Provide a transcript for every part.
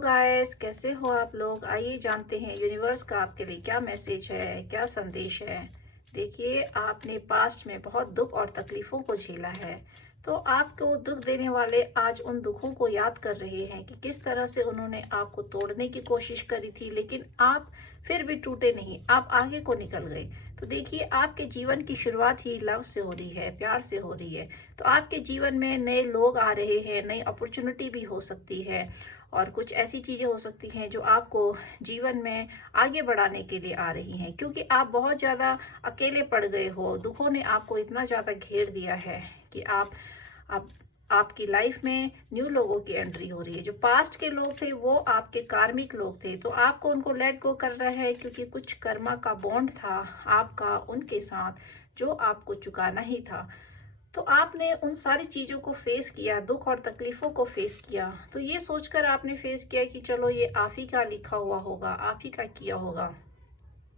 Guys, कैसे हो आप लोग? आइए जानते हैं यूनिवर्स का आपके लिए क्या मैसेज है, क्या संदेश है। देखिए, आपने पास्ट में बहुत दुख और तकलीफों को झेला है, तो आपको दुख देने वाले आज उन दुखों को याद कर रहे हैं कि किस तरह से उन्होंने आपको तोड़ने की कोशिश करी थी, लेकिन आप फिर भी टूटे नहीं, आप आगे को निकल गए। तो देखिए, आपके जीवन की शुरुआत ही लव से हो रही है, प्यार से हो रही है। तो आपके जीवन में नए लोग आ रहे हैं, नई अपॉर्चुनिटी भी हो सकती है और कुछ ऐसी चीज़ें हो सकती हैं जो आपको जीवन में आगे बढ़ाने के लिए आ रही हैं, क्योंकि आप बहुत ज़्यादा अकेले पड़ गए हो। दुखों ने आपको इतना ज़्यादा घेर दिया है कि आप आपकी लाइफ में न्यू लोगों की एंट्री हो रही है। जो पास्ट के लोग थे वो आपके कार्मिक लोग थे, तो आपको उनको लेट गो करना है, क्योंकि कुछ कर्मा का बॉन्ड था आपका उनके साथ जो आपको चुकाना ही था। तो आपने उन सारी चीज़ों को फेस किया, दुख और तकलीफ़ों को फेस किया। तो ये सोचकर आपने फेस किया कि चलो ये आप ही का लिखा हुआ होगा, आप ही का किया होगा।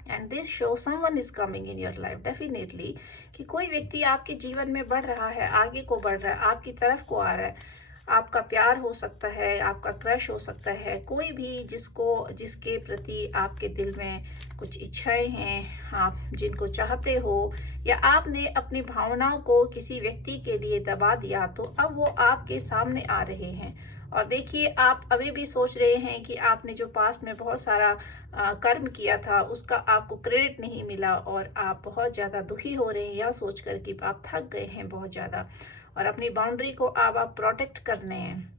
And this show someone is coming in your life definitely, कि कोई व्यक्ति आपके जीवन में बढ़ रहा है, आगे को बढ़ रहा है, आपकी तरफ को आ रहा है। आपका प्यार हो सकता है, आपका क्रश हो सकता है, कोई भी जिसके प्रति आपके दिल में कुछ इच्छाएं हैं, आप जिनको चाहते हो, या आपने अपनी भावनाओं को किसी व्यक्ति के लिए दबा दिया, तो अब वो आपके सामने आ रहे हैं। और देखिए, आप अभी भी सोच रहे हैं कि आपने जो पास्ट में बहुत सारा कर्म किया था उसका आपको क्रेडिट नहीं मिला, और आप बहुत ज़्यादा दुखी हो रहे हैं यह सोचकर कि आप थक गए हैं बहुत ज़्यादा, और अपनी बाउंड्री को अब आप प्रोटेक्ट करने हैं,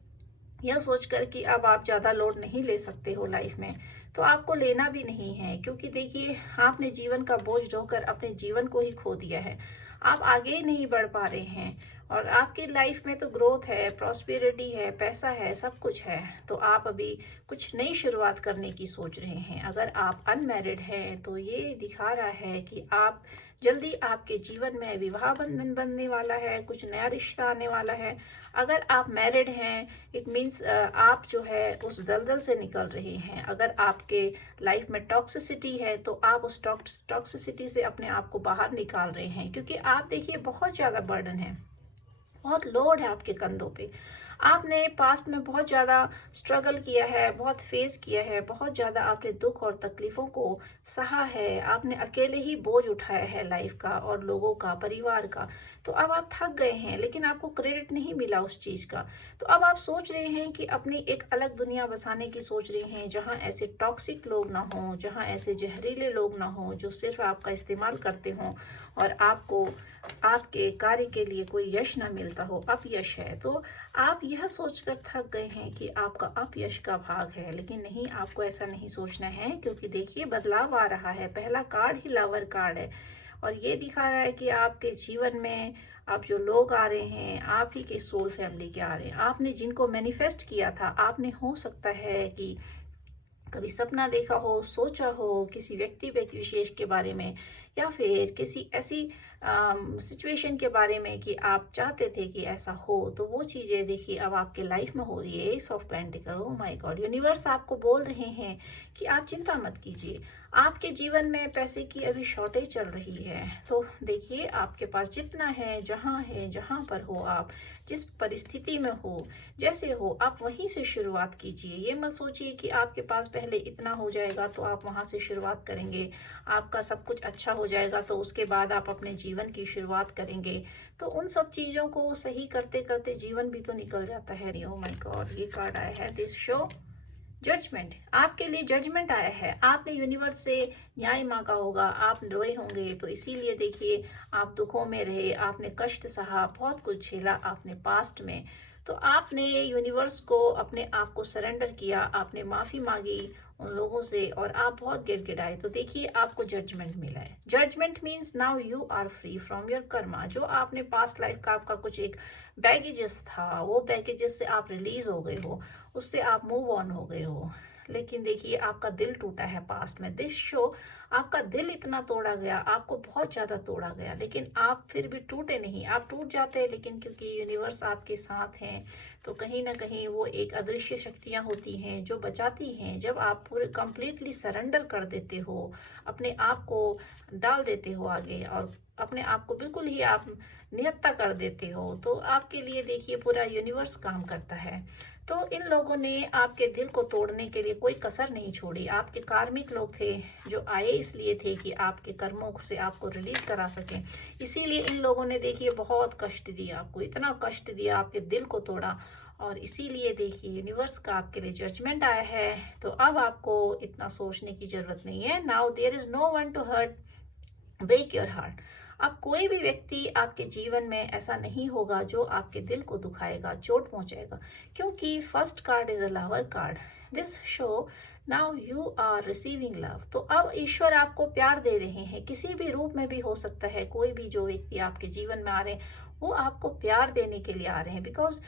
यह सोचकर कि अब आप ज़्यादा लोड नहीं ले सकते हो लाइफ में। तो आपको लेना भी नहीं है, क्योंकि देखिए, आपने जीवन का बोझ ढोकर अपने जीवन को ही खो दिया है। आप आगे ही नहीं बढ़ पा रहे हैं, और आपकी लाइफ में तो ग्रोथ है, प्रॉस्पेरिटी है, पैसा है, सब कुछ है। तो आप अभी कुछ नई शुरुआत करने की सोच रहे हैं। अगर आप अनमैरिड हैं तो ये दिखा रहा है कि आप जल्दी आपके जीवन में विवाह बंधन बनने वाला है, कुछ नया रिश्ता आने वाला है। अगर आप मैरिड हैं, इट मीन्स आप जो है उस दलदल से निकल रहे हैं। अगर आपके लाइफ में टॉक्सिसिटी है तो आप उस टॉक्सिसिटी से अपने आप को बाहर निकाल रहे हैं, क्योंकि आप देखिए बहुत ज़्यादा बर्डन है, बहुत लोड है आपके कंधों पे। आपने पास्ट में बहुत ज़्यादा स्ट्रगल किया है, बहुत फेस किया है, बहुत ज़्यादा आपने दुख और तकलीफ़ों को सहा है। आपने अकेले ही बोझ उठाया है लाइफ का और लोगों का, परिवार का। तो अब आप थक गए हैं, लेकिन आपको क्रेडिट नहीं मिला उस चीज़ का। तो अब आप सोच रहे हैं कि अपनी एक अलग दुनिया बसाने की सोच रहे हैं, जहाँ ऐसे टॉक्सिक लोग ना हों, जहाँ ऐसे जहरीले लोग ना हों जो सिर्फ आपका इस्तेमाल करते हों, और आपको आपके कार्य के लिए कोई यश ना मिलता हो, अपयश है। तो आप यह सोचकर थक गए हैं कि आपका अपयश का भाग है, लेकिन नहीं, आपको ऐसा नहीं सोचना है, क्योंकि देखिए, बदलाव आ रहा है। पहला कार्ड ही लवर कार्ड है, और ये दिखा रहा है कि आपके जीवन में अब जो लोग आ रहे हैं आप ही के सोल फैमिली के आ रहे हैं। आपने जिनको मैनिफेस्ट किया था, आपने हो सकता है कि कभी सपना देखा हो, सोचा हो किसी व्यक्ति विशेष के बारे में, या फिर किसी ऐसी सिचुएशन के बारे में कि आप चाहते थे कि ऐसा हो, तो वो चीज़ें देखिए अब आपके लाइफ में हो रही है। S of pentacle, oh my God, universe आपको बोल रहे हैं कि आप चिंता मत कीजिए। आपके जीवन में पैसे की अभी शॉर्टेज चल रही है, तो देखिए, आपके पास जितना है, जहाँ पर हो आप, जिस परिस्थिति में हो, जैसे हो, आप वहीं से शुरुआत कीजिए। ये मत सोचिए कि आपके पास पहले इतना हो जाएगा तो आप वहां से शुरुआत करेंगे, आपका सब कुछ अच्छा हो जाएगा तो उसके बाद आप अपने जीवन की शुरुआत करेंगे। तो उन सब चीज़ों को सही करते करते जीवन भी तो निकल जाता है। ओ माय गॉड, ये कार्ड आया है, दिस शो जजमेंट। आपके लिए जजमेंट आया है। आपने यूनिवर्स से न्याय मांगा होगा, आप रोए होंगे, तो इसीलिए देखिए, आप दुखों में रहे, आपने कष्ट सहा, बहुत कुछ झेला आपने पास्ट में। तो आपने यूनिवर्स को अपने आप को सरेंडर किया, आपने माफ़ी मांगी उन लोगों से, और आप बहुत गिड़गिड़ाए। तो देखिए, आपको जजमेंट मिला है। Judgement means now you are free from your karma. जो आपने पास्ट लाइफ का आपका कुछ एक बैगेजेस था, वो बैगेजेस से आप रिलीज हो गए हो, उससे आप मूव ऑन हो गए हो। लेकिन देखिए, आपका दिल टूटा है पास्ट में। दिस शो आपका दिल इतना तोड़ा गया, आपको बहुत ज़्यादा तोड़ा गया, लेकिन आप फिर भी टूटे नहीं। आप टूट जाते हैं, लेकिन क्योंकि यूनिवर्स आपके साथ हैं, तो कहीं ना कहीं वो एक अदृश्य शक्तियाँ होती हैं जो बचाती हैं। जब आप पूरे कंप्लीटली सरेंडर कर देते हो, अपने आप को डाल देते हो आगे, और अपने आप को बिल्कुल ही आप निहत्ता कर देते हो, तो आपके लिए देखिए पूरा यूनिवर्स काम करता है। तो इन लोगों ने आपके दिल को तोड़ने के लिए कोई कसर नहीं छोड़ी। आपके कार्मिक लोग थे जो आए इसलिए थे कि आपके कर्मों से आपको रिलीज करा सकें। इसीलिए इन लोगों ने देखिए बहुत कष्ट दिया आपको, इतना कष्ट दिया, आपके दिल को तोड़ा। और इसीलिए देखिए यूनिवर्स का आपके लिए जजमेंट आया है। तो अब आपको इतना सोचने की जरूरत नहीं है। Now there is no one to hurt, break your heart. अब कोई भी व्यक्ति आपके जीवन में ऐसा नहीं होगा जो आपके दिल को दुखाएगा, चोट पहुंचाएगा, क्योंकि first card is a lover card. This show now you are receiving love. तो अब ईश्वर आपको प्यार दे रहे हैं, किसी भी रूप में भी हो सकता है। कोई भी जो व्यक्ति आपके जीवन में आ रहे हैं वो आपको प्यार देने के लिए आ रहे हैं, because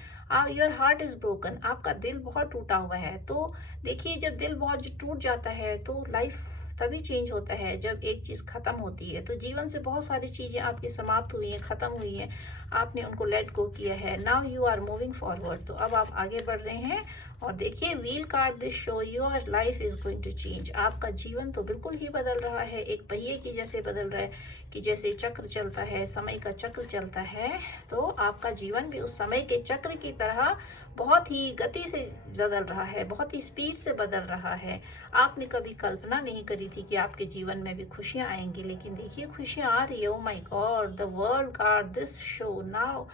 your heart is broken. आपका दिल बहुत टूटा हुआ है। तो देखिए जब दिल बहुत टूट जाता है तो लाइफ तभी चेंज होता है जब एक चीज खत्म होती है। तो जीवन से बहुत सारी चीजें आपकी समाप्त हुई हैं, खत्म हुई हैं, आपने उनको लेट गो किया है। Now you are moving forward. तो अब आप आगे बढ़ रहे हैं। और देखिए wheel card this show your life is going to change. आपका जीवन तो बिल्कुल ही बदल रहा है, एक पहिए की जैसे बदल रहा है कि जैसे चक्र चलता है, समय का चक्र चलता है। तो आपका जीवन भी उस समय के चक्र की तरह बहुत ही गति से बदल रहा है, बहुत ही स्पीड से बदल रहा है। आपने कभी कल्पना नहीं करी थी कि आपके जीवन में भी खुशियां आएंगी, लेकिन देखिए खुशियां आ रही है। Oh my God, the world card this show now.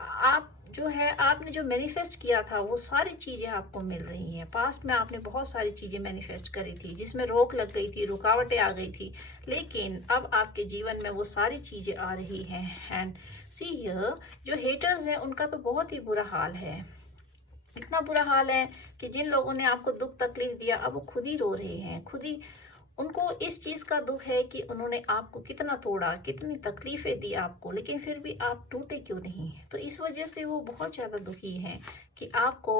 आप जो है, आपने जो मैनिफेस्ट किया था वो सारी चीजें आपको मिल रही हैं। पास्ट में आपने बहुत सारी चीजें मैनिफेस्ट करी थी जिसमें रोक लग गई थी, रुकावटें आ गई थी, लेकिन अब आपके जीवन में वो सारी चीजें आ रही हैं। एंड सी हियर, जो हेटर्स हैं उनका तो बहुत ही बुरा हाल है। इतना बुरा हाल है कि जिन लोगों ने आपको दुख तकलीफ दिया अब वो खुद ही रो रहे हैं, खुद ही उनको इस चीज का दुख है कि उन्होंने आपको कितना तोड़ा, कितनी तकलीफें दी आपको, लेकिन फिर भी आप टूटे क्यों नहीं। तो इस वजह से वो बहुत ज्यादा दुखी हैं कि आपको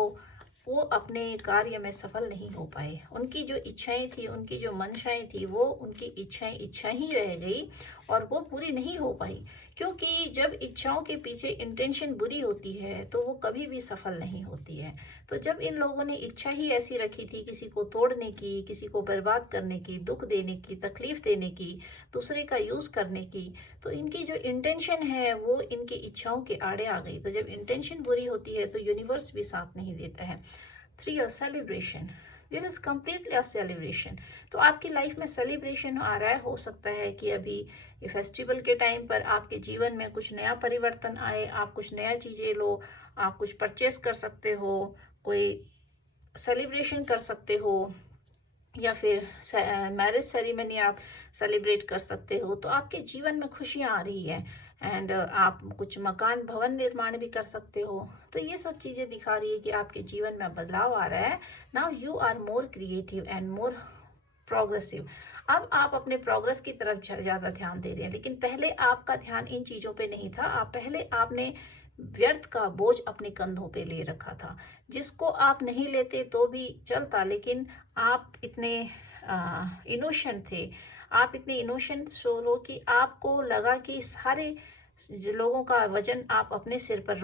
वो अपने कार्य में सफल नहीं हो पाए। उनकी जो इच्छाएं थी, उनकी जो मंशाएं थी, वो उनकी इच्छाएं इच्छा ही रह गई और वो पूरी नहीं हो पाई। क्योंकि जब इच्छाओं के पीछे इंटेंशन बुरी होती है तो वो कभी भी सफल नहीं होती है। तो जब इन लोगों ने इच्छा ही ऐसी रखी थी किसी को तोड़ने की, किसी को बर्बाद करने की, दुख देने की, तकलीफ देने की, दूसरे का यूज करने की, तो इनकी जो इंटेंशन है वो इनकी इच्छाओं के आड़े आ गई। तो जब इंटेंशन बुरी होती है तो यूनिवर्स भी साथ नहीं देता है। 3 celebration, this is completely a celebration. तो आपकी लाइफ में सेलिब्रेशन आ रहा है। हो सकता है कि अभी ये फेस्टिवल के टाइम पर आपके जीवन में कुछ नया परिवर्तन आए, आप कुछ नया चीजें लो, आप कुछ परचेस कर सकते हो, कोई सेलिब्रेशन कर सकते हो, या फिर मैरिज सेरेमनी आप सेलिब्रेट कर सकते हो। तो आपके जीवन में खुशियां आ रही है। एंड आप कुछ मकान भवन निर्माण भी कर सकते हो। तो ये सब चीजें दिखा रही है कि आपके जीवन में बदलाव आ रहा है। Now you are more creative and more progressive. अब आप अपने प्रोग्रेस की तरफ ज्यादा ध्यान दे रहे हैं, लेकिन पहले आपका ध्यान इन चीजों पे नहीं था। पहले आपने व्यर्थ का बोझ अपने कंधों पे ले रखा था, जिसको आप नहीं लेते तो भी चलता, लेकिन आप इतने इनोसेंट थे, आप इतने इनोसेंट सोलो कि आपको लगा कि सारे जो लोगों का वजन आप अपने सिर पर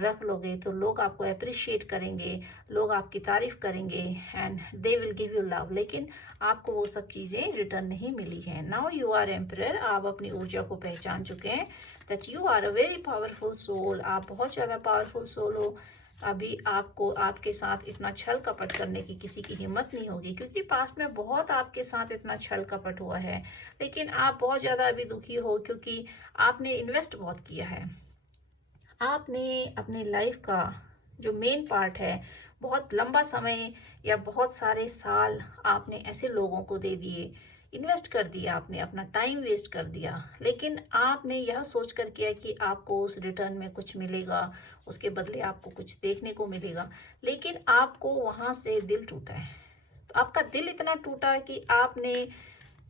रख लोगे तो लोग आपको अप्रिशिएट करेंगे, लोग आपकी तारीफ करेंगे and they will give you love. लेकिन आपको वो सब चीजें रिटर्न नहीं मिली हैं। Now you are emperor. आप अपनी ऊर्जा को पहचान चुके हैं that you are a very powerful soul. आप बहुत ज्यादा पावरफुल सोल हो। अभी आपको आपके साथ इतना छल कपट करने की किसी की हिम्मत नहीं होगी, क्योंकि पास्ट में बहुत आपके साथ इतना छल कपट हुआ है। लेकिन आप बहुत ज्यादा अभी दुखी हो क्योंकि आपने इन्वेस्ट बहुत किया है। आपने अपनी लाइफ का जो मेन पार्ट है, बहुत लंबा समय या बहुत सारे साल आपने ऐसे लोगों को दे दिए, इन्वेस्ट कर दिया, आपने अपना टाइम वेस्ट कर दिया। लेकिन आपने यह सोच कर किया कि आपको उस रिटर्न में कुछ मिलेगा, उसके बदले आपको कुछ देखने को मिलेगा, लेकिन आपको वहां से दिल टूटा है। तो आपका दिल इतना टूटा कि आपने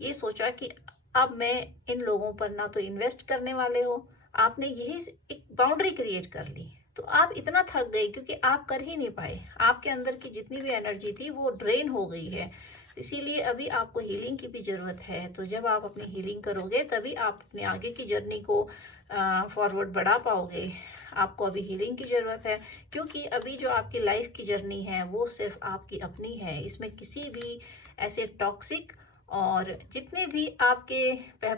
ये सोचा कि अब मैं इन लोगों पर ना तो इन्वेस्ट करने वाले हो। आपने यही एक बाउंड्री क्रिएट कर ली। तो आप इतना थक गए क्योंकि आप कर ही नहीं पाए। आपके अंदर की जितनी भी एनर्जी थी वो ड्रेन हो गई है। इसीलिए अभी आपको हीलिंग की भी जरूरत है। तो जब आप अपनी हीलिंग करोगे तभी आप अपने आगे की जर्नी को फॉरवर्ड बढ़ा पाओगे। आपको अभी हीलिंग की जरूरत है, क्योंकि अभी जो आपकी लाइफ की जर्नी है वो सिर्फ आपकी अपनी है। इसमें किसी भी ऐसे टॉक्सिक और जितने भी आपके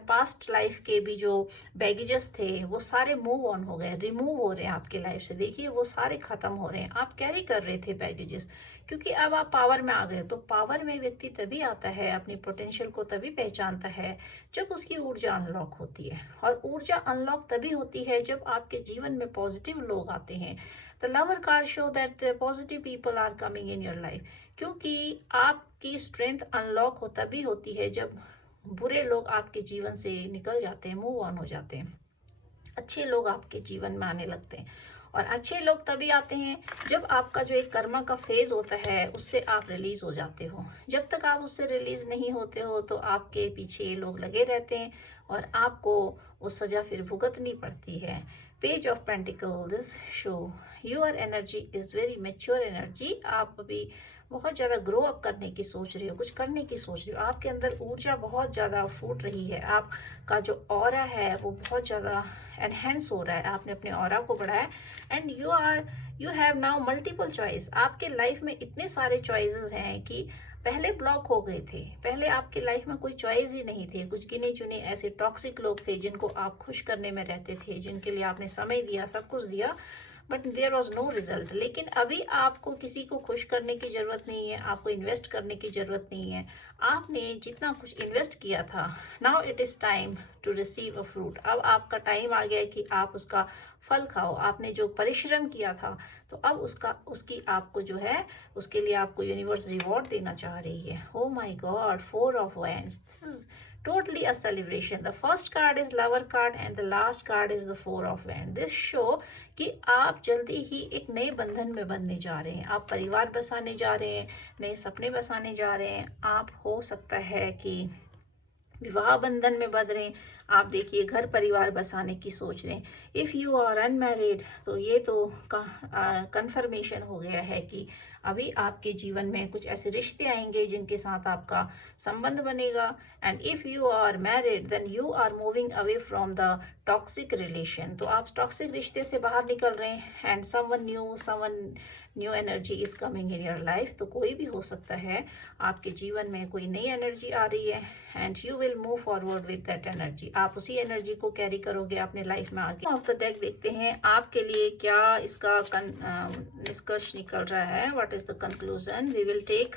पास्ट लाइफ के भी जो बैगेजेस थे वो सारे मूव ऑन हो गए, रिमूव हो रहे हैं आपके लाइफ से। देखिए वो सारे खत्म हो रहे हैं। आप कैरी कर रहे थे बैगेजेस, क्योंकि अब आप पावर में आ गए। तो पावर में व्यक्ति तभी आता है, अपनी पोटेंशियल को तभी पहचानता है जब उसकी ऊर्जा अनलॉक होती है। और ऊर्जा अनलॉक तभी होती है जब आपके जीवन में पॉजिटिव लोग आते हैं। The lover card show that the positive people are coming in your life, क्योंकि आपकी स्ट्रेंथ अनलॉक हो तभी होती है जब बुरे लोग आपके जीवन से निकल जाते हैं, मूव ऑन हो जाते हैं, अच्छे लोग आपके जीवन में आने लगते हैं। और अच्छे लोग तभी आते हैं जब आपका जो एक कर्मा का फेज होता है उससे आप रिलीज हो जाते हो। जब तक आप उससे रिलीज नहीं होते हो तो आपके पीछे ये लोग लगे रहते हैं और आपको वो सजा फिर भुगतनी पड़ती है। Page of pentacle this show your energy is very mature energy. आप अभी बहुत ज़्यादा ग्रो अप करने की सोच रही हो, कुछ करने की सोच रही हो। आपके अंदर ऊर्जा बहुत ज़्यादा फूट रही है। आपका जो ऑरा है वो बहुत ज़्यादा एनहेंस हो रहा है। आपने अपने ऑरा को बढ़ाया and you have now multiple choice. आपके लाइफ में इतने सारे चॉइसेस हैं कि पहले ब्लॉक हो गए थे। पहले आपके लाइफ में कोई चॉइस ही नहीं थे। कुछ गिने चुने ऐसे टॉक्सिक लोग थे जिनको आप खुश करने में रहते थे, जिनके लिए आपने समय दिया, सब कुछ दिया, but there was no result. लेकिन अभी आपको किसी को खुश करने की जरूरत नहीं है, आपको इन्वेस्ट करने की जरूरत नहीं है। आपने जितना कुछ इन्वेस्ट किया था, now it is time to receive a fruit. अब आपका टाइम आ गया है कि आप उसका फल खाओ। आपने जो परिश्रम किया था तो अब उसकी आपको जो है उसके लिए आपको यूनिवर्स रिवॉर्ड देना चाह रही है। Oh my God, 4 of Wands, this is totally a celebration. The first card is lover card and the last card is the 4 of Wands. This show कि आप जल्दी ही एक नए बंधन में बंधने जा रहे हैं। आप परिवार बसाने जा रहे हैं, नए सपने बसाने जा रहे हैं। आप हो सकता है कि विवाह बंधन में बंध रहे हैं। आप देखिए घर परिवार बसाने की सोच रहे हैं। इफ़ यू आर अनमैरिड तो ये तो कंफर्मेशन हो गया है कि अभी आपके जीवन में कुछ ऐसे रिश्ते आएंगे जिनके साथ आपका संबंध बनेगा। And if you are married then you are moving away from the toxic relation. तो आप टॉक्सिक रिश्ते से बाहर निकल रहे हैं and someone new energy is coming in your life. तो कोई भी हो सकता है आपके जीवन में कोई नई एनर्जी आ रही है and you will move forward with that energy. आप उसी एनर्जी को कैरी करोगे अपने लाइफ में आगे। ऑफ द डेक देखते हैं आपके लिए क्या इसका निष्कर्ष निकल रहा है। What is the conclusion. We will take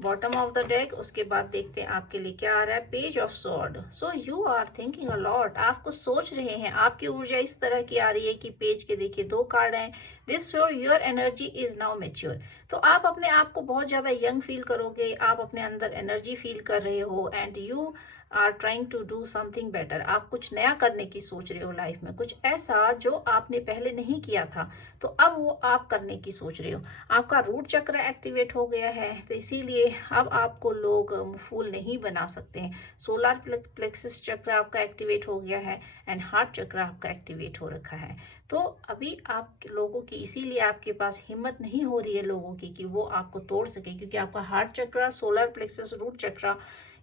bottom of the deck, उसके बाद देखते हैं आपके लिए क्या आ रहा है। Page of sword. So you are thinking a lot. आपको सोच रहे हैं। आपकी ऊर्जा इस तरह की आ रही है कि पेज के देखिए 2 कार्ड हैं। This show your energy is now mature. तो आप अपने आप को बहुत ज्यादा यंग फील करोगे। आप अपने अंदर एनर्जी फील कर रहे हो and you are trying to do something better. आप कुछ नया करने की सोच रहे हो लाइफ में, कुछ ऐसा जो आपने पहले नहीं किया था तो अब वो आप करने की सोच रहे हो। आपका रूट चक्र एक्टिवेट हो गया है तो इसीलिए अब आपको लोग फूल नहीं बना सकते हैं। सोलर प्लेक्सस चक्र आपका एक्टिवेट हो गया है एंड हार्ट चक्र आपका एक्टिवेट हो रखा है। तो अभी आप लोगों की इसीलिए आपके पास हिम्मत नहीं हो रही है लोगों की कि वो आपको तोड़ सके, क्योंकि आपका हार्ट चक्र, सोलर प्लेक्सस, रूट चक्र,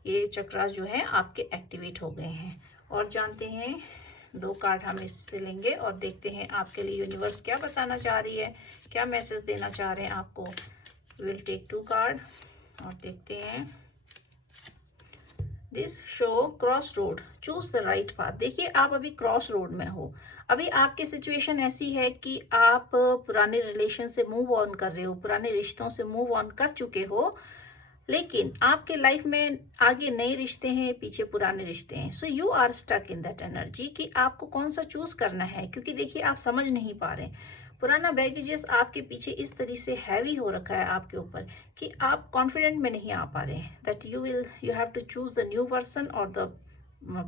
ये चक्र जो है आपके एक्टिवेट हो गए हैं। और जानते हैं 2 कार्ड हम इससे लेंगे और देखते हैं आपके लिए यूनिवर्स क्या बताना चाह रही है, क्या मैसेज देना चाह रहे हैं आपको। विल टेक 2 कार्ड और देखते हैं। This show cross road, choose the right path. देखिए आप अभी क्रॉस रोड में हो। अभी आपकी सिचुएशन ऐसी है कि आप पुराने रिलेशन से मूव ऑन कर रहे हो, पुराने रिश्तों से मूव ऑन कर चुके हो, लेकिन आपके लाइफ में आगे नए रिश्ते हैं, पीछे पुराने रिश्ते हैं। So you are stuck in that energy कि आपको कौन सा चूज करना है, क्योंकि देखिए आप समझ नहीं पा रहे। पुराना बैगेजेस आपके पीछे इस तरह से हैवी हो रखा है आपके ऊपर कि आप कॉन्फिडेंट में नहीं आ पा रहे that you have to choose the new person और द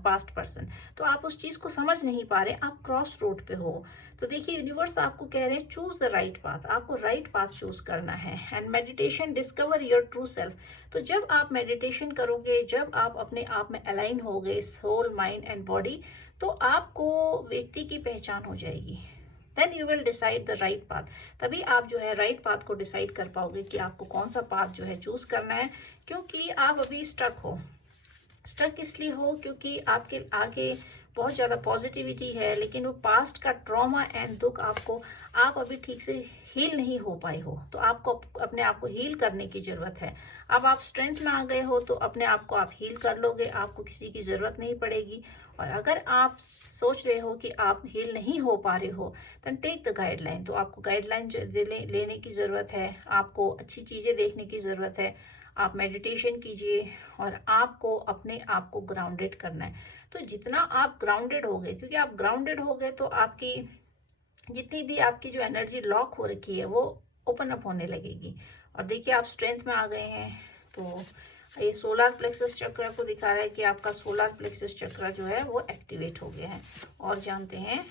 पास्ट पर्सन। तो आप उस चीज को समझ नहीं पा रहे, आप क्रॉस रोड पे हो। तो देखिए यूनिवर्स आपको कह रहे हैं चूज द राइट पाथ। आपको राइट पाथ चूज करना है and meditation, discover your true self. तो जब आप मेडिटेशन करोगे, जब आप अपने आप में अलाइन हो गए सोल, माइंड एंड बॉडी, तो आपको व्यक्ति की पहचान हो जाएगी। Then you will decide the right path. तभी आप जो है राइट पाथ को डिसाइड कर पाओगे कि आपको कौन सा पाथ जो है चूज करना है। क्योंकि आप अभी स्टक हो। स्टक इसलिए हो क्योंकि आपके आगे बहुत ज़्यादा पॉजिटिविटी है, लेकिन वो पास्ट का ट्रॉमा एंड दुख आपको, आप अभी ठीक से हील नहीं हो पाए हो, तो आपको अपने आप को हील करने की ज़रूरत है। अब आप स्ट्रेंथ में आ गए हो तो अपने आप को आप हील कर लोगे, आपको किसी की ज़रूरत नहीं पड़ेगी। और अगर आप सोच रहे हो कि आप हील नहीं हो पा रहे हो, देन टेक द गाइडलाइन। तो आपको गाइडलाइन लेने की ज़रूरत है, आपको अच्छी चीज़ें देखने की ज़रूरत है। आप मेडिटेशन कीजिए और आपको अपने आप को ग्राउंडेड करना है। तो जितना आप ग्राउंडेड हो गए, क्योंकि आप ग्राउंडेड हो गए तो आपकी जितनी भी आपकी जो एनर्जी लॉक हो रखी है वो ओपन अप होने लगेगी। और देखिए आप स्ट्रेंथ में आ गए हैं। तो ये सोलर प्लेक्सस चक्र को दिखा रहा है कि आपका सोलर प्लेक्सस चक्र जो है वो एक्टिवेट हो गया है। और जानते हैं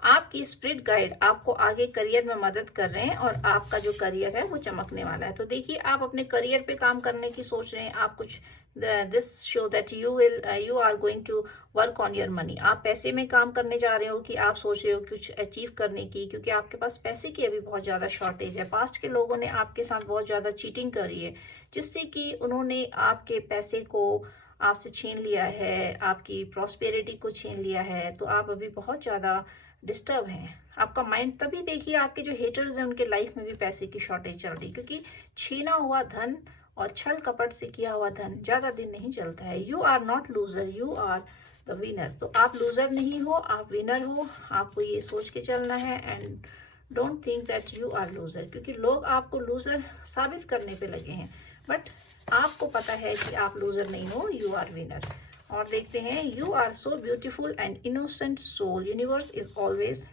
आपकी स्पिरिट गाइड आपको आगे करियर में मदद कर रहे हैं और आपका जो करियर है वो चमकने वाला है। तो देखिए आप अपने करियर पे काम करने की सोच रहे हैं, आप कुछ this show that you are going to work on your money. आप पैसे में काम करने जा रहे हो कि आप सोच रहे हो कुछ अचीव करने की, क्योंकि आपके पास पैसे की अभी बहुत ज़्यादा शॉर्टेज है। पास्ट के लोगों ने आपके साथ बहुत ज़्यादा चीटिंग करी है, जिससे कि उन्होंने आपके पैसे को आपसे छीन लिया है, आपकी प्रॉस्पेरिटी को छीन लिया है। तो आप अभी बहुत ज़्यादा डिस्टर्ब हैं। आपका माइंड तभी देखिए आपके जो हेटर्स हैं उनके लाइफ में भी पैसे की शॉर्टेज चल रही, क्योंकि छीना हुआ धन और छल कपट से किया हुआ धन ज्यादा दिन नहीं चलता है। You are not loser, you are the winner. तो आप लूजर नहीं हो, आप विनर हो। आपको ये सोच के चलना है and don't think that you are loser, क्योंकि लोग आपको लूजर साबित करने पे लगे हैं, बट आपको पता है कि आप लूजर नहीं हो, यू आर विनर। और देखते हैं, you are so beautiful and innocent soul, universe is always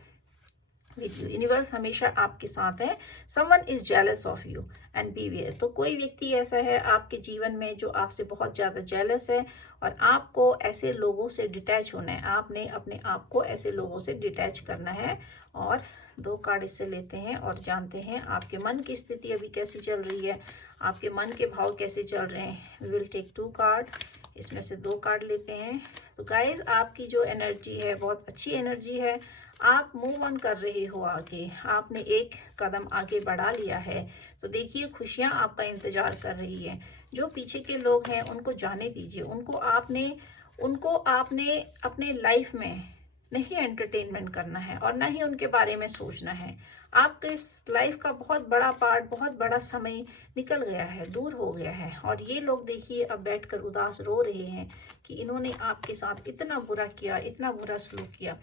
with you. Universe हमेशा आपके साथ है। Someone is jealous of you and beware. तो कोई व्यक्ति ऐसा है आपके जीवन में जो आपसे बहुत ज्यादा जेलस है और आपको ऐसे लोगों से डिटैच होना है। आपने अपने आप को ऐसे लोगों से डिटैच करना है। और 2 कार्ड इससे लेते हैं और जानते हैं आपके मन की स्थिति अभी कैसी चल रही है, आपके मन के भाव कैसे चल रहे हैं। वी विल टेक 2 कार्ड, इसमें से 2 कार्ड लेते हैं। तो गाइज आपकी जो एनर्जी है बहुत अच्छी एनर्जी है। आप मूव ऑन कर रहे हो आगे, आपने एक कदम आगे बढ़ा लिया है। तो देखिए खुशियां आपका इंतजार कर रही है। जो पीछे के लोग हैं उनको जाने दीजिए, उनको आपने अपने लाइफ में नहीं एंटरटेनमेंट करना है और ना ही उनके बारे में सोचना है। आपके इस लाइफ का बहुत बड़ा पार्ट, बहुत बड़ा समय निकल गया है, दूर हो गया है। और ये लोग देखिए अब बैठकर उदास रो रहे हैं कि इन्होंने आपके साथ इतना बुरा किया, इतना बुरा सलूक किया,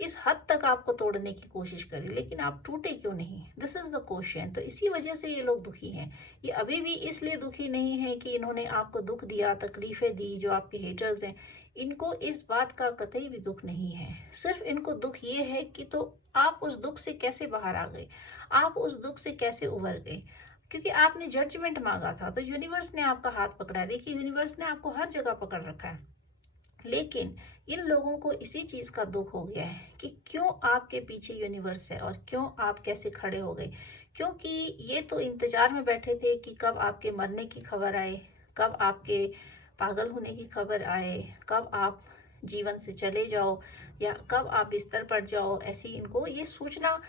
इस हद तक आपको तोड़ने की कोशिश करी, लेकिन आप टूटे क्यों नहीं? This is the question. तो इसी वजह से ये लोग दुखी हैं। ये अभी भी इसलिए दुखी नहीं है कि इन्होंने आपको दुख दिया, तकलीफें दी। जो आपके हेटर्स हैं इनको इस बात का कतई भी दुख नहीं है। सिर्फ इनको दुख ये है कि तो आप उस दुख से कैसे बाहर आ गए, आप उस दुख से कैसे उभर गए। क्योंकि आपने जजमेंट मांगा था तो यूनिवर्स ने आपका हाथ पकड़ा है। देखिए यूनिवर्स ने आपको हर जगह पकड़ रखा है, लेकिन इन लोगों को इसी चीज का दुख हो गया है कि क्यों आपके पीछे यूनिवर्स है और क्यों आप कैसे खड़े हो गए। क्योंकि ये तो इंतजार में बैठे थे कि कब आपके मरने की खबर आए, कब आपके पागल होने की खबर आए, कब आप जीवन से चले जाओ या कब आप बिस्तर पर जाओ। ऐसी इनको ये सूचना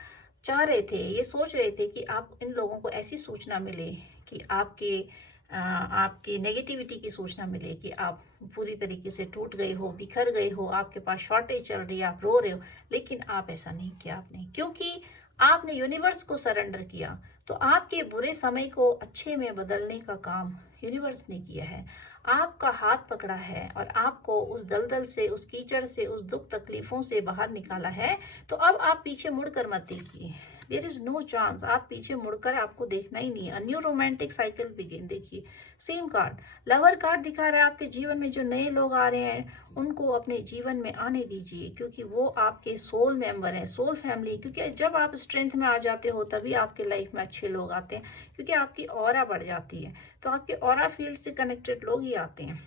चाह रहे थे, ये सोच रहे थे कि आप इन लोगों को ऐसी सूचना मिले कि आपकी नेगेटिविटी की सूचना मिले कि आप पूरी तरीके से टूट गए हो, बिखर गए हो, आपके पास शॉर्टेज चल रही है, आप रो रहे हो। लेकिन आप ऐसा नहीं किया आपने, क्योंकि आपने यूनिवर्स को सरेंडर किया। तो आपके बुरे समय को अच्छे में बदलने का काम यूनिवर्स ने किया है, आपका हाथ पकड़ा है और आपको उस दलदल से, उस कीचड़ से, उस दुख तकलीफों से बाहर निकाला है। तो अब आप पीछे मुड़कर मत देखिए, देयर इज नो चांस। आप पीछे मुड़कर आपको देखना ही नहीं है। New romantic cycle begin. देखिए सेम कार्ड, लवर कार्ड दिखा रहा है। आपके जीवन में जो नए लोग आ रहे हैं उनको अपने जीवन में आने दीजिए, क्योंकि वो आपके सोल मेंबर हैं, सोल फैमिली। क्योंकि जब आप स्ट्रेंथ में आ जाते हो तभी आपके लाइफ में अच्छे लोग आते हैं, क्योंकि आपकी ऑरा बढ़ जाती है। तो आपके ऑरा फील्ड से कनेक्टेड लोग ही आते हैं।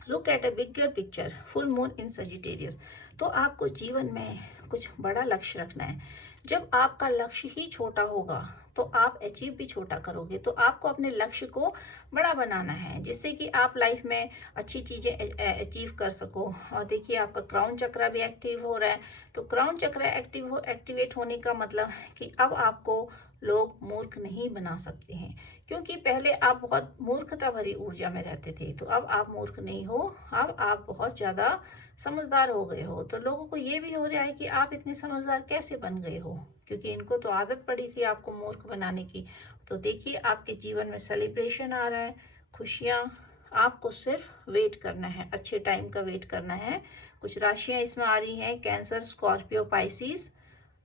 Look at a bigger picture, full moon in Sagittarius. तो आपको जीवन में कुछ बड़ा लक्ष्य रखना है। जब आपका लक्ष्य ही छोटा होगा तो आप अचीव भी छोटा करोगे। तो आपको अपने लक्ष्य को बड़ा बनाना है, जिससे कि आप लाइफ में अच्छी चीजें अचीव कर सको। और देखिए आपका क्राउन चक्र भी एक्टिव हो रहा है। तो क्राउन चक्र एक्टिवेट होने का मतलब कि अब आपको लोग मूर्ख नहीं बना सकते हैं, क्योंकि पहले आप बहुत मूर्खता भरी ऊर्जा में रहते थे, तो अब आप मूर्ख नहीं हो, अब आप बहुत ज़्यादा समझदार हो गए हो। तो लोगों को ये भी हो रहा है कि आप इतने समझदार कैसे बन गए हो, क्योंकि इनको तो आदत पड़ी थी आपको मूर्ख बनाने की। तो देखिए आपके जीवन में सेलिब्रेशन आ रहा है, खुशियाँ। आपको सिर्फ वेट करना है, अच्छे टाइम का वेट करना है। कुछ राशियाँ इसमें आ रही हैं, cancer, Scorpio, Pisces,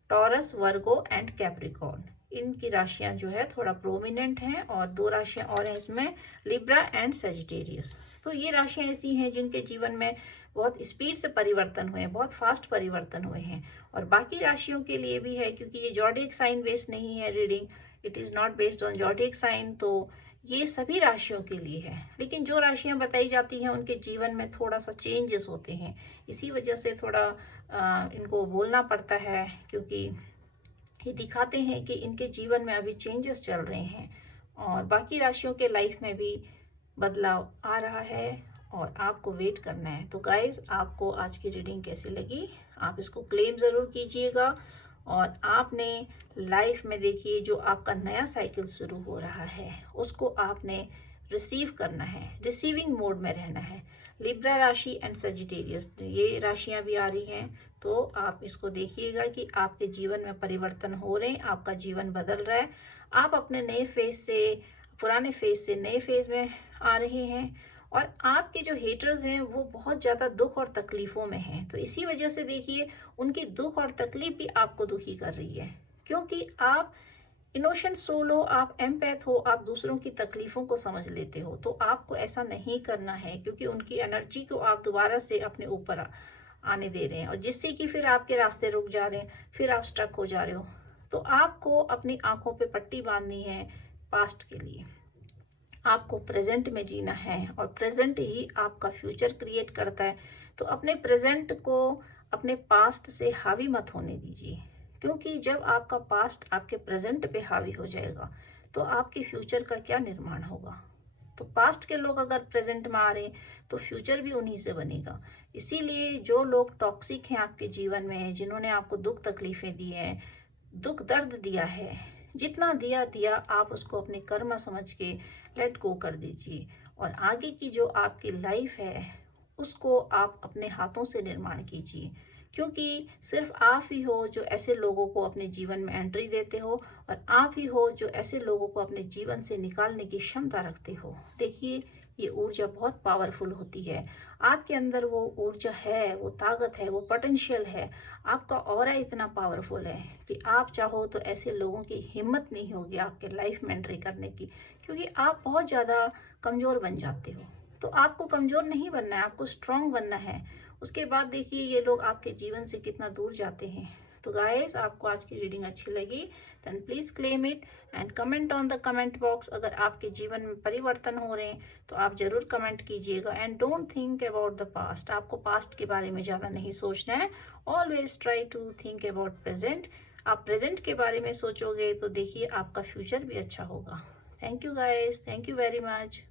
taurus, Virgo and Capricorn. इनकी राशियां जो है थोड़ा प्रोमिनेंट हैं, और दो राशियां और हैं इसमें, लिब्रा एंड सेजिटेरियस। तो ये राशियां ऐसी हैं जिनके जीवन में बहुत स्पीड से परिवर्तन हुए हैं, बहुत फास्ट परिवर्तन हुए हैं। और बाकी राशियों के लिए भी है, क्योंकि ये जॉडिक साइन बेस्ड नहीं है reading, it is not based on zodiac sign. तो ये सभी राशियों के लिए है, लेकिन जो राशियां बताई जाती हैं उनके जीवन में थोड़ा सा चेंजेस होते हैं। इसी वजह से थोड़ा इनको बोलना पड़ता है, क्योंकि ये दिखाते हैं कि इनके जीवन में अभी चेंजेस चल रहे हैं, और बाकी राशियों के लाइफ में भी बदलाव आ रहा है, और आपको वेट करना है। तो गाइज, आपको आज की रीडिंग कैसी लगी, आप इसको क्लेम ज़रूर कीजिएगा। और आपने लाइफ में देखिए जो आपका नया साइकिल शुरू हो रहा है उसको आपने रिसीव करना है, रिसीविंग मोड में रहना है। लिब्रा राशि एंड सजिटेरियस, ये राशियां भी आ रही हैं, तो आप इसको देखिएगा कि आपके जीवन में परिवर्तन हो रहे हैं, आपका जीवन बदल रहा है। आप अपने नए फेज से, पुराने फेज से नए फेज में आ रहे हैं, और आपके जो हेटर्स हैं वो बहुत ज़्यादा दुख और तकलीफ़ों में हैं। तो इसी वजह से देखिए उनकी दुख और तकलीफ भी आपको दुखी कर रही है, क्योंकि आप इमोशन सोल हो, आप एम्पैथ हो, आप दूसरों की तकलीफों को समझ लेते हो। तो आपको ऐसा नहीं करना है, क्योंकि उनकी एनर्जी को आप दोबारा से अपने ऊपर आने दे रहे हैं, और जिससे कि फिर आपके रास्ते रुक जा रहे हैं, फिर आप स्टक हो जा रहे हो। तो आपको अपनी आंखों पे पट्टी बांधनी है पास्ट के लिए। आपको प्रेजेंट में जीना है, और प्रेजेंट ही आपका फ्यूचर क्रिएट करता है। तो अपने प्रेजेंट को अपने पास्ट से हावी मत होने दीजिए, क्योंकि जब आपका पास्ट आपके प्रेजेंट पे हावी हो जाएगा तो आपके फ्यूचर का क्या निर्माण होगा। तो पास्ट के लोग अगर प्रेजेंट में आ रहे हैं तो फ्यूचर भी उन्हीं से बनेगा। इसीलिए जो लोग टॉक्सिक हैं आपके जीवन में, जिन्होंने आपको दुख तकलीफें दी हैं, दुख दर्द दिया है, जितना दिया दिया, आप उसको अपने कर्म समझ के लेट गो कर दीजिए। और आगे की जो आपकी लाइफ है उसको आप अपने हाथों से निर्माण कीजिए, क्योंकि सिर्फ आप ही हो जो ऐसे लोगों को अपने जीवन में एंट्री देते हो, और आप ही हो जो ऐसे लोगों को अपने जीवन से निकालने की क्षमता रखते हो। देखिए ये ऊर्जा बहुत पावरफुल होती है, आपके अंदर वो ऊर्जा है, वो ताकत है, वो पोटेंशियल है। आपका ऑरा इतना पावरफुल है कि आप चाहो तो ऐसे लोगों की हिम्मत नहीं होगी आपके लाइफ में एंट्री करने की, क्योंकि आप बहुत ज़्यादा कमज़ोर बन जाते हो। तो आपको कमज़ोर नहीं बनना है, आपको स्ट्रांग बनना है। उसके बाद देखिए ये लोग आपके जीवन से कितना दूर जाते हैं। तो गाइस, आपको आज की रीडिंग अच्छी लगी then please claim it and comment on the comment box. अगर आपके जीवन में परिवर्तन हो रहे हैं तो आप ज़रूर कमेंट कीजिएगा। And don't think about the past, आपको पास्ट के बारे में ज़्यादा नहीं सोचना है। Always try to think about present. आप प्रेजेंट के बारे में सोचोगे तो देखिए आपका फ्यूचर भी अच्छा होगा। Thank you guys, thank you very much.